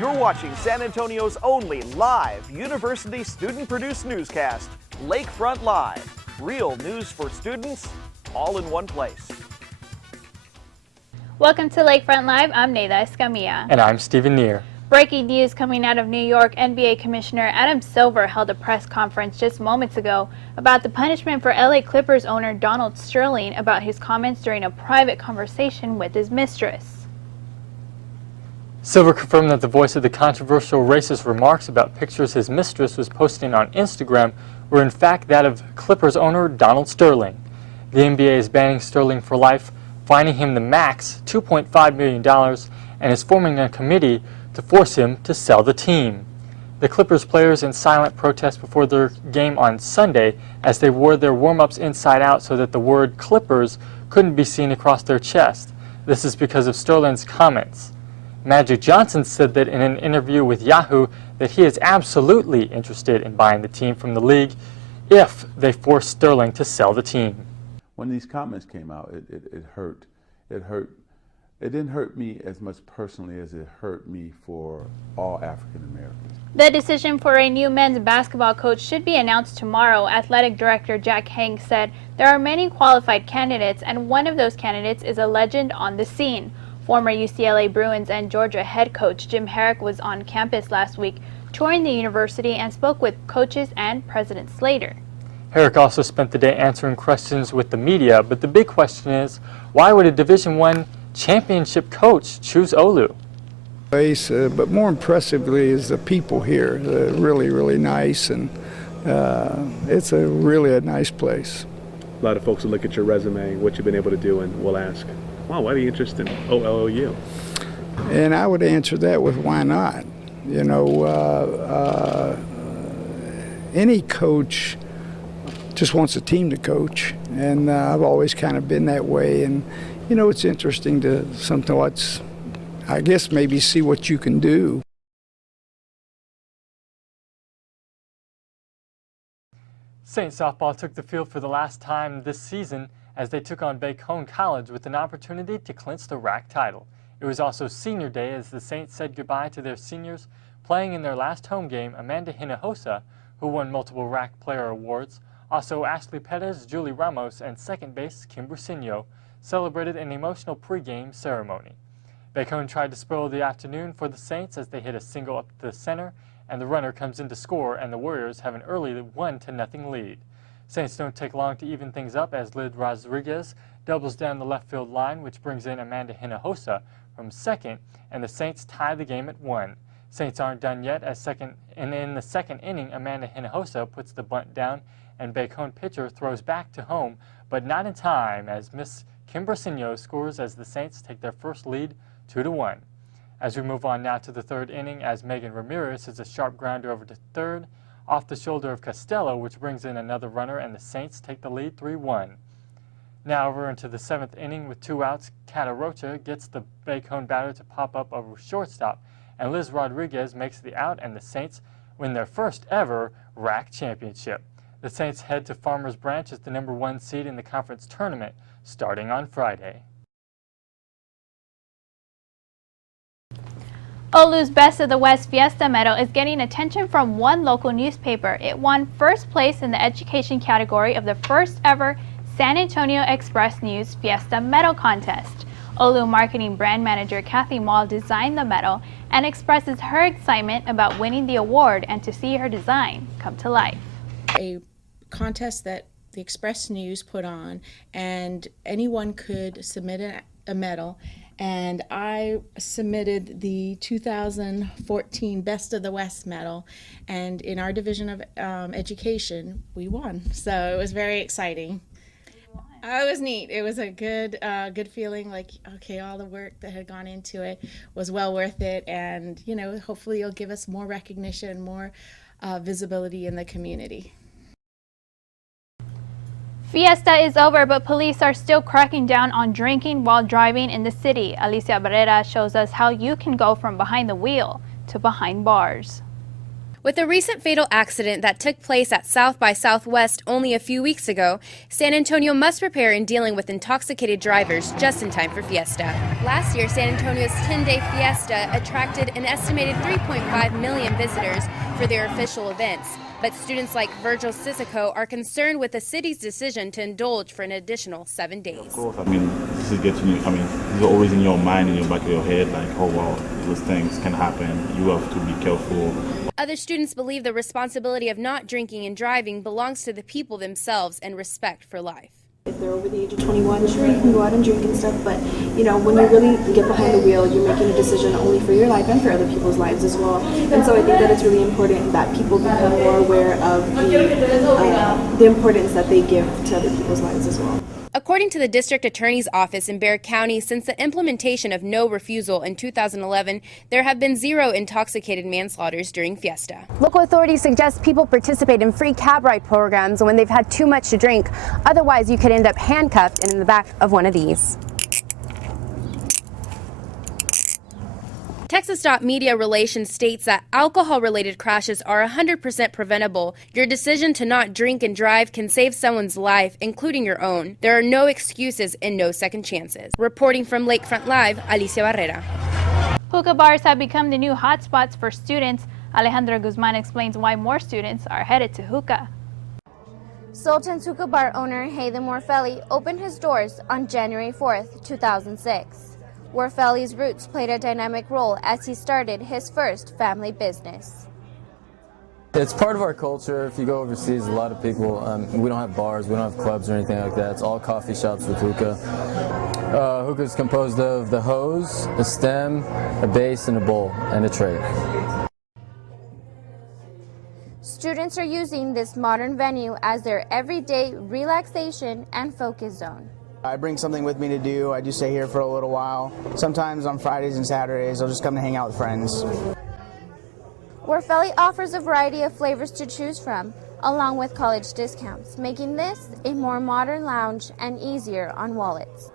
You're watching San Antonio's only live university student-produced newscast, Lakefront Live. Real news for students, all in one place. Welcome to Lakefront Live. I'm Neida Escamilla. And I'm Stephen Nehr. Breaking news coming out of New York. NBA Commissioner Adam Silver held a press conference just moments ago about the punishment for LA Clippers owner Donald Sterling about his comments during a private conversation with his mistress. Silver confirmed that the voice of the controversial racist remarks about pictures his mistress was posting on Instagram were in fact that of Clippers owner Donald Sterling. The NBA is banning Sterling for life, fining him the max $2.5 million, and is forming a committee to force him to sell the team. The Clippers players in silent protest before their game on Sunday as they wore their warm-ups inside out so that the word Clippers couldn't be seen across their chest. This is because of Sterling's comments. Magic Johnson said that in an interview with Yahoo that he is absolutely interested in buying the team from the league if they force Sterling to sell the team. When these comments came out, it hurt. It hurt. It didn't hurt me as much personally as it hurt me for all African Americans. The decision for a new men's basketball coach should be announced tomorrow. Athletic Director Jack Hank said there are many qualified candidates, and one of those candidates is a legend on the scene. Former UCLA Bruins and Georgia head coach Jim Herrick was on campus last week touring the university and spoke with coaches and President Slater. Herrick also spent the day answering questions with the media, but the big question is, why would a Division I championship coach choose OLLU? But more impressively is the people here. They're really nice, and it's really a nice place. A lot of folks will look at your resume, what you've been able to do, and will ask, wow, why are you interested in OLLU? And I would answer that with why not? You know, any coach just wants a team to coach, and I've always kind of been that way. And you know, it's interesting to let's, I guess, maybe see what you can do. Saint softball took the field for the last time this season as they took on Bacone College with an opportunity to clinch the RRAC title. It was also senior day as the Saints said goodbye to their seniors, playing in their last home game Amanda Hinojosa, who won multiple RRAC player awards. Also Ashley Perez, Julie Ramos, and second base Kim Brusinho celebrated an emotional pregame ceremony. Bacone tried to spoil the afternoon for the Saints as they hit a single up the center, and the runner comes in to score, and the Warriors have an early 1-0 lead. Saints don't take long to even things up as Liz Rodriguez doubles down the left field line, which brings in Amanda Hinojosa from second, and the Saints tie the game at 1. Saints aren't done yet as in the second inning, Amanda Hinojosa puts the bunt down, and Bacone pitcher throws back to home, but not in time as Miss Kim Brusinho scores as the Saints take their first lead 2-1. As we move on now to the third inning, as Megan Ramirez hits a sharp grounder over to third, off the shoulder of Costello, which brings in another runner, and the Saints take the lead 3-1. Now over into the seventh inning with 2 outs, Catarocha gets the Bacone batter to pop up over shortstop, and Liz Rodriguez makes the out, and the Saints win their first ever RRAC championship. The Saints head to Farmers Branch as the #1 seed in the conference tournament, starting on Friday. OLLU's Best of the West Fiesta Medal is getting attention from one local newspaper. It won first place in the education category of the first ever San Antonio Express News Fiesta Medal Contest. OLLU marketing brand manager Kathy Mall designed the medal and expresses her excitement about winning the award and to see her design come to life. A contest that the Express News put on, and anyone could submit a medal. And I submitted the 2014 Best of the West medal, and in our division of education, we won. So it was very exciting. It was neat. It was a good feeling, like, okay, all the work that had gone into it was well worth it, and you know, hopefully it'll give us more recognition, more visibility in the community. Fiesta is over, but police are still cracking down on drinking while driving in the city. Alicia Barrera shows us how you can go from behind the wheel to behind bars. With a recent fatal accident that took place at South by Southwest only a few weeks ago, San Antonio must prepare in dealing with intoxicated drivers just in time for Fiesta. Last year, San Antonio's 10-day Fiesta attracted an estimated 3.5 million visitors for their official events. But students like Virgil Sissoko are concerned with the city's decision to indulge for an additional 7 days. Of course, this is getting you, this is always in your mind, in your back of your head, like, oh wow, those things can happen, you have to be careful. Other students believe the responsibility of not drinking and driving belongs to the people themselves and respect for life. If they're over the age of 21, sure, you can go out and drink and stuff, but when you really get behind the wheel, you're making a decision only for your life and for other people's lives as well. And so I think that it's really important that people become more aware of the importance that they give to other people's lives as well. According to the District Attorney's Office in Bexar County, since the implementation of no refusal in 2011, there have been 0 intoxicated manslaughters during Fiesta. Local authorities suggest people participate in free cab ride programs when they've had too much to drink. Otherwise, you could end up handcuffed and in the back of one of these. Texas Media Relations states that alcohol-related crashes are 100% preventable. Your decision to not drink and drive can save someone's life, including your own. There are no excuses and no second chances. Reporting from Lakefront Live, Alicia Barrera. Hookah bars have become the new hotspots for students. Alejandra Guzman explains why more students are headed to Hookah. Sultan's Hookah bar owner Hayden Morfelli opened his doors on January 4th, 2006. Morfelli's roots played a dynamic role as he started his first family business. It's part of our culture. If you go overseas, a lot of people, we don't have bars, we don't have clubs or anything like that. It's all coffee shops with hookah. Hookah is composed of the hose, a stem, a base, and a bowl, and a tray. Students are using this modern venue as their everyday relaxation and focus zone. I bring something with me to do. I just stay here for a little while. Sometimes on Fridays and Saturdays, I'll just come to hang out with friends. Morfelli offers a variety of flavors to choose from, along with college discounts, making this a more modern lounge and easier on wallets.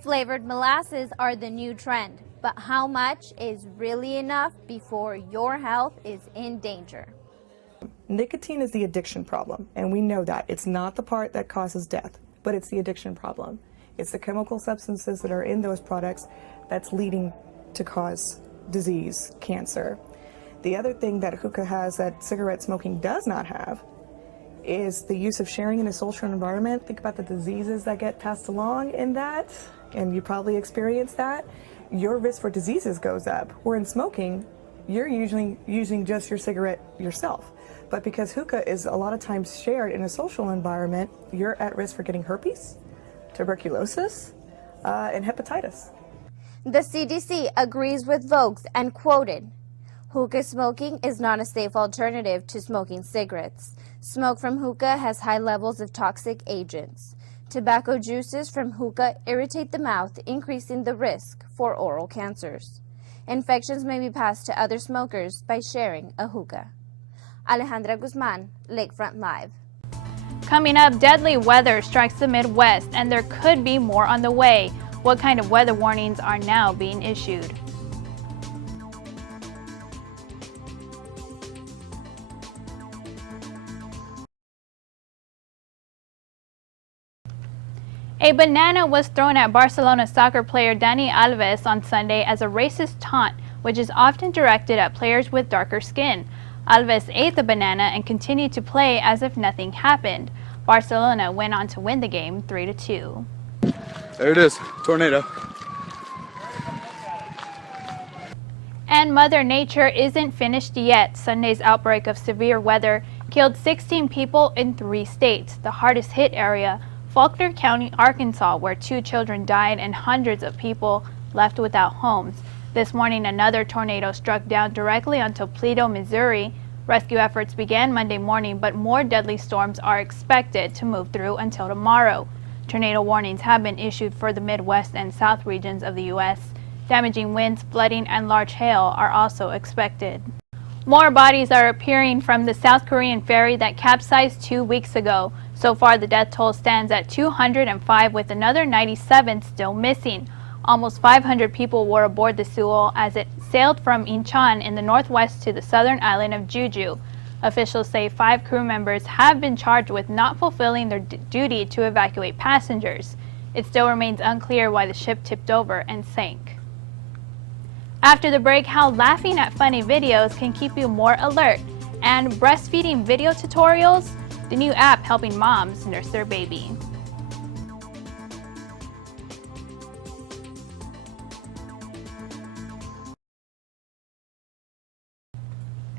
Flavored molasses are the new trend, but how much is really enough before your health is in danger? Nicotine is the addiction problem, and we know that. It's not the part that causes death, but it's the addiction problem. It's the chemical substances that are in those products that's leading to cause disease, cancer. The other thing that hookah has that cigarette smoking does not have is the use of sharing in a social environment. Think about the diseases that get passed along in that, and you probably experience that. Your risk for diseases goes up. Where in smoking, you're usually using just your cigarette yourself. But because hookah is a lot of times shared in a social environment, you're at risk for getting herpes, tuberculosis, and hepatitis. The CDC agrees with Vogues and quoted, "Hookah smoking is not a safe alternative to smoking cigarettes. Smoke from hookah has high levels of toxic agents. Tobacco juices from hookah irritate the mouth, increasing the risk for oral cancers. Infections may be passed to other smokers by sharing a hookah." Alejandra Guzman, Lakefront Live. Coming up, deadly weather strikes the Midwest, and there could be more on the way. What kind of weather warnings are now being issued? A banana was thrown at Barcelona soccer player Dani Alves on Sunday as a racist taunt, which is often directed at players with darker skin. Alves ate the banana and continued to play as if nothing happened. Barcelona went on to win the game 3-2. There it is, tornado. And Mother Nature isn't finished yet. Sunday's outbreak of severe weather killed 16 people in 3 states. The hardest hit area, Faulkner County, Arkansas, where 2 children died and hundreds of people left without homes. This morning, another tornado struck down directly on Toledo, Missouri. Rescue efforts began Monday morning, but more deadly storms are expected to move through until tomorrow. Tornado warnings have been issued for the Midwest and South regions of the U.S. Damaging winds, flooding, and large hail are also expected. More bodies are appearing from the South Korean ferry that capsized 2 weeks ago. So far, the death toll stands at 205, with another 97 still missing. Almost 500 people were aboard the Sewol as it sailed from Incheon in the northwest to the southern island of Jeju. Officials say 5 crew members have been charged with not fulfilling their duty to evacuate passengers. It still remains unclear why the ship tipped over and sank. After the break, how laughing at funny videos can keep you more alert, and breastfeeding video tutorials, the new app helping moms nurse their baby.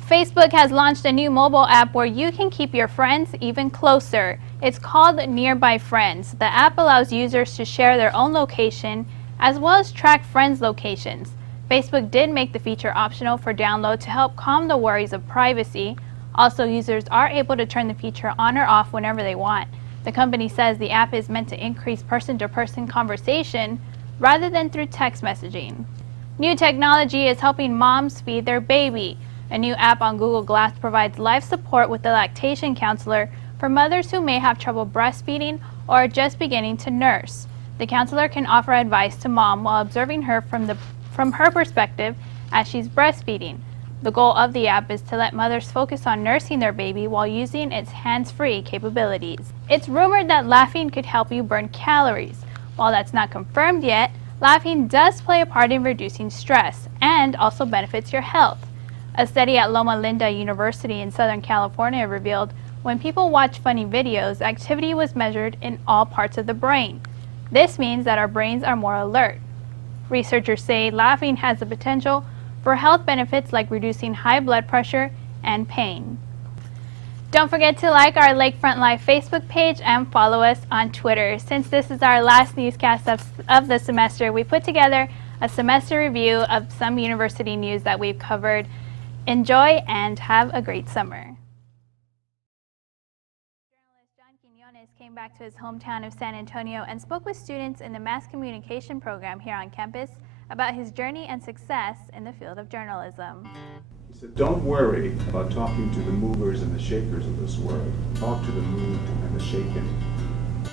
Facebook has launched a new mobile app where you can keep your friends even closer. It's called Nearby Friends. The app allows users to share their own location as well as track friends' locations. Facebook did make the feature optional for download to help calm the worries of privacy. Also, users are able to turn the feature on or off whenever they want. The company says the app is meant to increase person-to-person conversation rather than through text messaging. New technology is helping moms feed their baby. A new app on Google Glass provides live support with the Lactation Counselor for mothers who may have trouble breastfeeding or are just beginning to nurse. The counselor can offer advice to mom while observing her from her perspective as she's breastfeeding. The goal of the app is to let mothers focus on nursing their baby while using its hands-free capabilities. It's rumored that laughing could help you burn calories. While that's not confirmed yet, laughing does play a part in reducing stress and also benefits your health. A study at Loma Linda University in Southern California revealed when people watch funny videos, activity was measured in all parts of the brain. This means that our brains are more alert. Researchers say laughing has the potential for health benefits like reducing high blood pressure and pain. Don't forget to like our Lakefront Live Facebook page and follow us on Twitter. Since this is our last newscast of the semester, we put together a semester review of some university news that we've covered. Enjoy and have a great summer. Journalist John Quiñones came back to his hometown of San Antonio and spoke with students in the mass communication program here on campus about his journey and success in the field of journalism. He said, don't worry about talking to the movers and the shakers of this world. Talk to the moved and the shaken.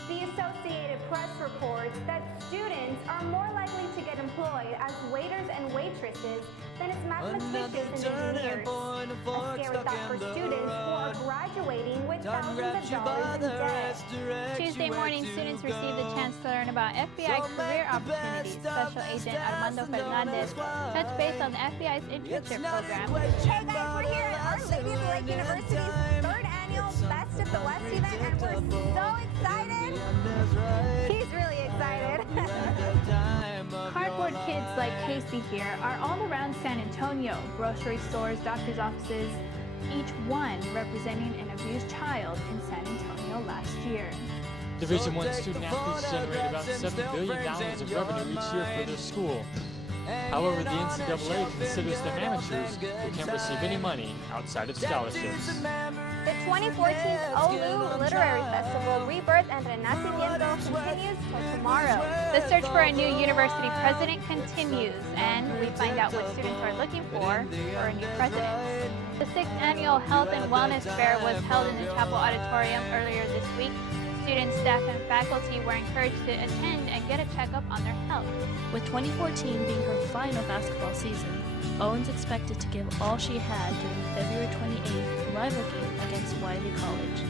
The Associated Press reports that students are more likely to get employed as waiters and waitresses than as mathematicians and engineers. A scary thought for students who are graduating with thousands of dollars in debt. Tuesday morning, students received the chance to learn about FBI career opportunities. Special Agent Armando Fernandez touched base on the FBI's internship program. Hey guys, we're here at Our Lady of the Lake University's 3rd annual Best of the West event, and we're so excited. He's really excited. Cardboard kids like Casey here are all around San Antonio. Grocery stores, doctor's offices, each one representing an abused child in San Antonio last year. Division I student athletes generate about $7 billion of revenue each year for their school. However, the NCAA considers them amateurs who can't receive any money outside of scholarships. The 2014 OLLU Literary Festival Rebirth and Renacimiento continues till tomorrow. The search for a new university president continues, and we find out what students are looking for a new president. The 6th annual Health and Wellness Fair was held in the Chapel Auditorium earlier this week. Students, staff, and faculty were encouraged to attend and get a checkup on their health. With 2014 being her final basketball season, Owen's expected to give all she had during the February 28th rival game against Wiley College.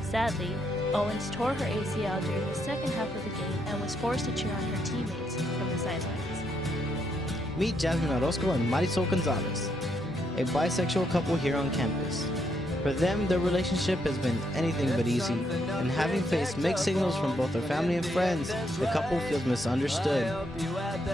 Sadly, Owens tore her ACL during the second half of the game and was forced to cheer on her teammates from the sidelines. Meet Jasmine Orozco and Marisol Gonzalez, a bisexual couple here on campus. For them, their relationship has been anything but easy, and having faced mixed signals from both their family and friends, the couple feels misunderstood.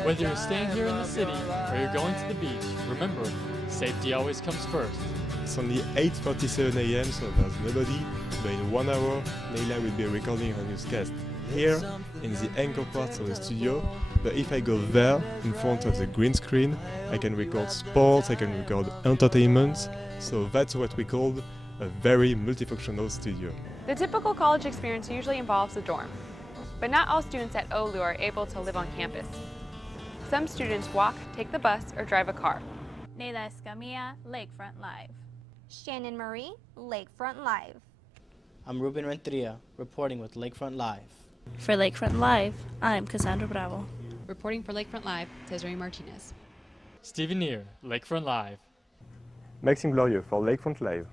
Whether you're staying here in the city or you're going to the beach, remember, safety always comes first. It's only 8:47 a.m., so there's nobody, but in 1 hour, Neida will be recording her newscast here in the anchor parts of the studio. But if I go there, in front of the green screen, I can record sports, I can record entertainment, so that's what we call a very multifunctional studio. The typical college experience usually involves a dorm, but not all students at OLLU are able to live on campus. Some students walk, take the bus, or drive a car. Neida Escamilla, Lakefront Live. Shannon Marie, Lakefront Live. I'm Ruben Renteria, reporting with Lakefront Live. For Lakefront Live, I'm Cassandra Bravo. Reporting for Lakefront Live, Desiree Martinez. Stephen Nehr, Lakefront Live. Maxime Glorieux for Lakefront Live.